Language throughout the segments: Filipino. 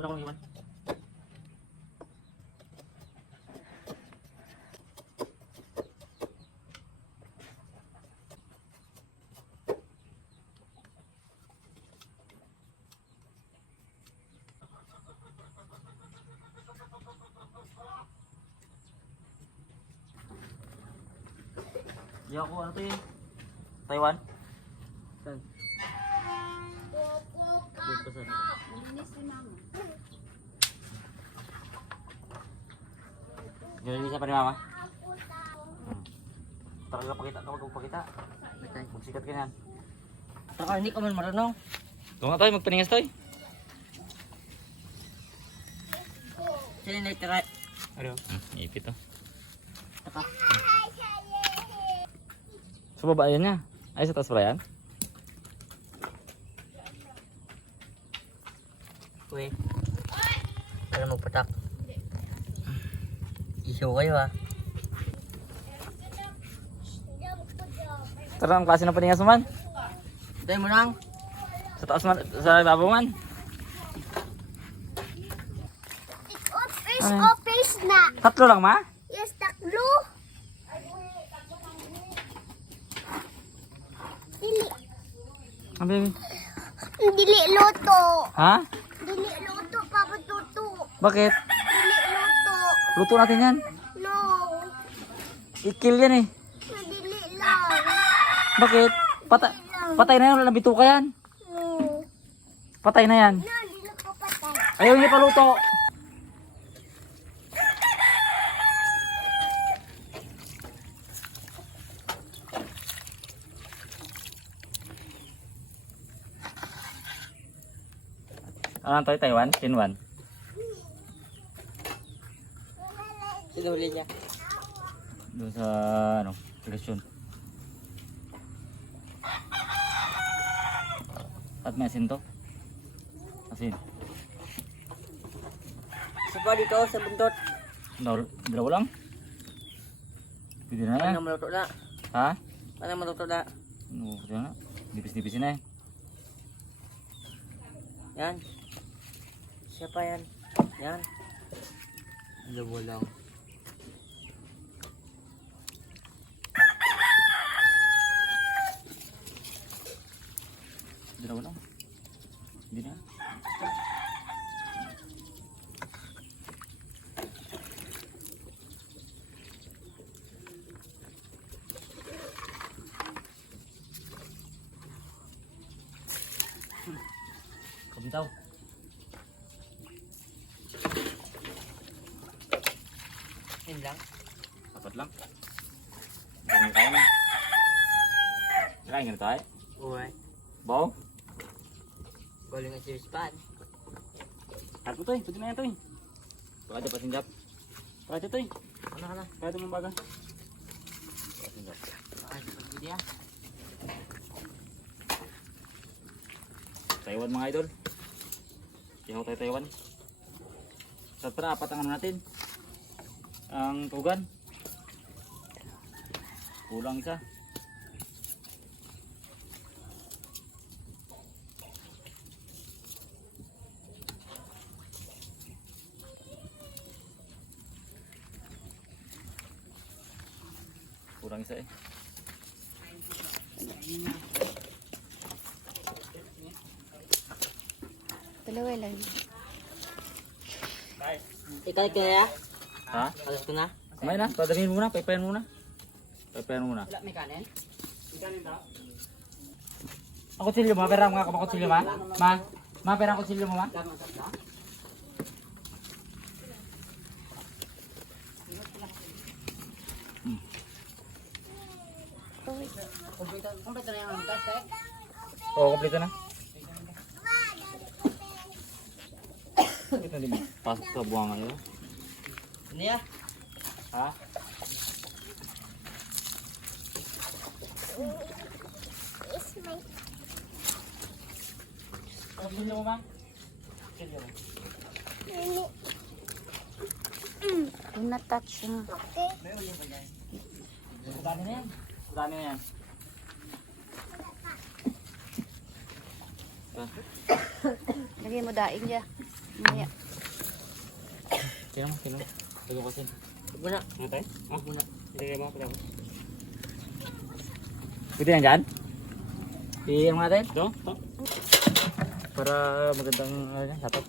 Una ko iwan. Di ako ano to eh. Taiwan? Saan? Dito sa Malinis ni mama. Ganun sa pa ni mama? Talaga pakita ka, magpakita. Magsikat ka yan. Taka, hindi ka man marunong. Ito nga tayo, magpaningas tayo. Sino na itira? Ano? Ipit to. Taka. Sa baba yan niya. Ay, sa taas pala yan? Uy. Para magpatak. Isaw kayo ha. Tara, ang klase ng paningas mo man. Tayo mo lang. Sa taas man, sa ibabaw man. Office na. Tatlo lang ma? Yes, taklo. Dili. Ah, baby. Dili luto. Ha? Dili luto, Papa Tutu. Bakit? Dili luto. Luto natin yan. No. Ikil yan eh. Dili lang. Bakit? Patay na yan, wala nang bituka yan. No. Patay na yan. No, dili ko patay. Ayaw niya paluto. Ano to, Taiwan? Kinwan? Sino huli niya? Doon sa, ano, Luzon. At may asin to? Asin. Isa pa dito sa buntot. Dalawa lang? Pwede na yan. Paano maluto na? Ha? Paano maluto na? Ano, pwede na. Nipis-nipisin na eh. Yan. Siya pa yan. Yan. Dalawa lang. Dalawa lang. Hindi na. Kabitaw. Yan lang. Dapat lang. Ganyan tayo na. Kakain ganito tayo. Uy. Baw. Galing ang serious pan. Harap mo to eh. Pwede na yan to eh. Baka ito pasinjap. Baka ito to eh. Ano ka na? Baka ito mong baga. Pasinjap. Ay, pag-video ah. Taiwan mga idol. Ihaw tayo Taiwan. Sa tara, apat ang ano natin. Ang tugan. Kulang isa. Kurang isa eh. Dalawa lang. Ikaw kaya? Ha? Alas ko na? Kumain na. Padarin muna. Paypayan muna. Paypayan muna. Wala may kanin? Ang kutsilyo mo. Pera mga kapakutsilyo ma. Ma, pera ang kutsilyo mo ma. Kumpleto na yung plastic? Oo, kompleto na. Ito din. Pasok sa buwangan nyo. Ano ya? Ha? Is my Ang kutsilyo mo ma. Kutsilyo mo. nini. Do not touch na. Okay. Dami na yan. Dami na yan. Lagay mo daing dyan. Maya. Sino mo? Tulong kasi. Huwag mo na. Ano tayo? Huwag mo na. Ilagay mo pala. Pwede yan dyan? Iyan mo natin? Ito? Para magandang satot.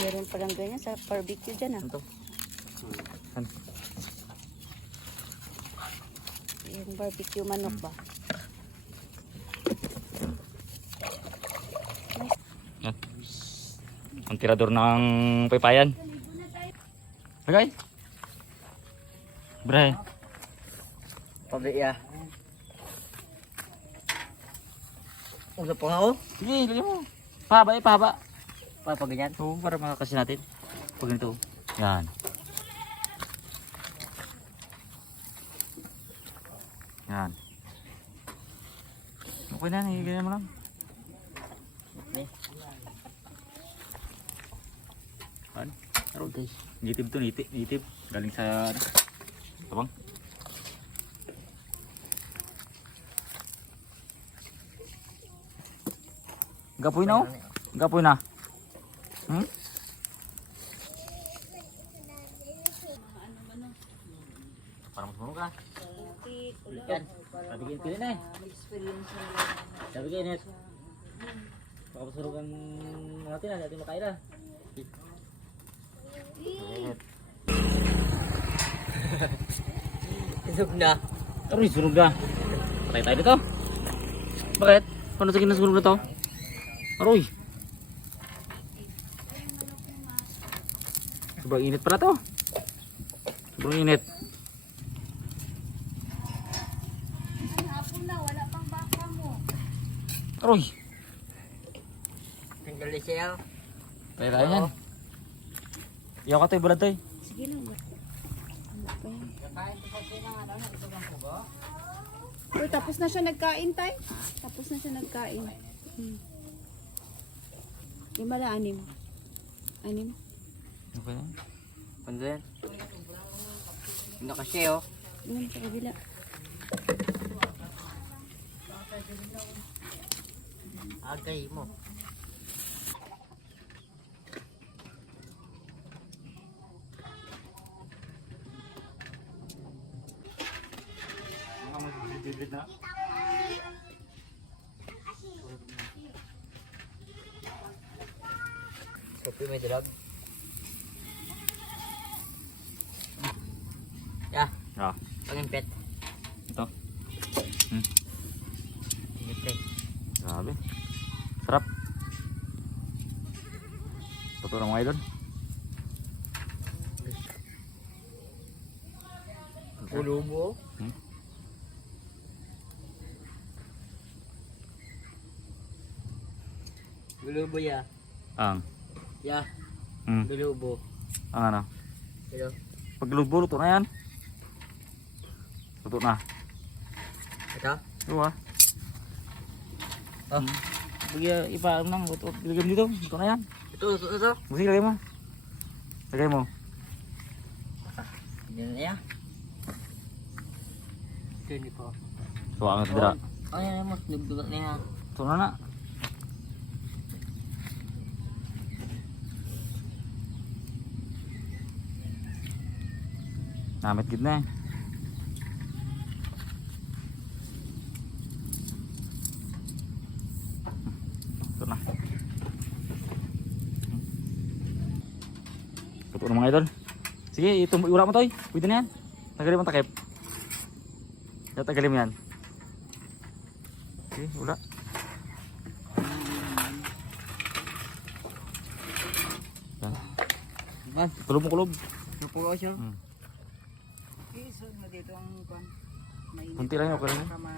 Meron palang ganyan sa barbecue dyan ah. Ito. Ano? Yung barbecue manok ba? Yan. Ang tirador ng paypayan. Okay? Bray. Pabili ah. Ulo po nga oh. Sige, lagyan mo. Pahaba pahaba. Para pag ganyan. Oo, para makakasi natin. Pag ganito. Yan. Yan. Okay na, ganyan mo lang. Okay. Ano? Guys. Native to, native. Galing sa Tabang. Gapoy na oh. Gapoy na. Hmm? Para mas marunong ka. Yan. Sabi kayo pili na eh. Sabi kayo net. Baka masurugan natin na, natin makain na. Isog na. Aroy, sunog na. Patay tayo dito. Bakit? Paano sa kinasunog na to? Aroy. Sobrang init pala to. Sobrang init. Aroy. Tanggal siya. Patay tayo yan. Iyaw ka tayo, balad tayo. Sige lang ba? Uy, tapos na siya nagkain tay. Tapos na siya nagkain. Lima na, 6. 6. Okay na. Pandan. Hindi kasi oh. Sa kabila. Agay mo. Kopi may dilag. Ya, Ah, pangimpet. ito. Ingipet. Grabe. Sarap. Totoo na mga idol. Ulubo. Hmm? Ulubo ya. Ang. Ya, Hmm. ulubo. Ang ano. Ito. Pag luto, luto na yan. Luto na. Ito. Ito ah. Oh. Bigyan, ipa, ano lang, bilagyan mo dito. Luto na yan. Ito. Sige, lagay mo. Lagay mo. Yan na ya. Ito ni po. Tuwa ka dira. Oh, yan mo. Nagdugat na yan. Ito na na. Namit gid na eh. Ito na. Ito na mga idol. Sige, ura mo to. Pwede na yan. Tagalin mo takip. Tagalin mo yan. Sige, ula. Yan. Man, Kulob mo kulob. napugaw siya. Hmm. Isog na dito ang pan. Kunti lang yun, okay lang yun. Kama.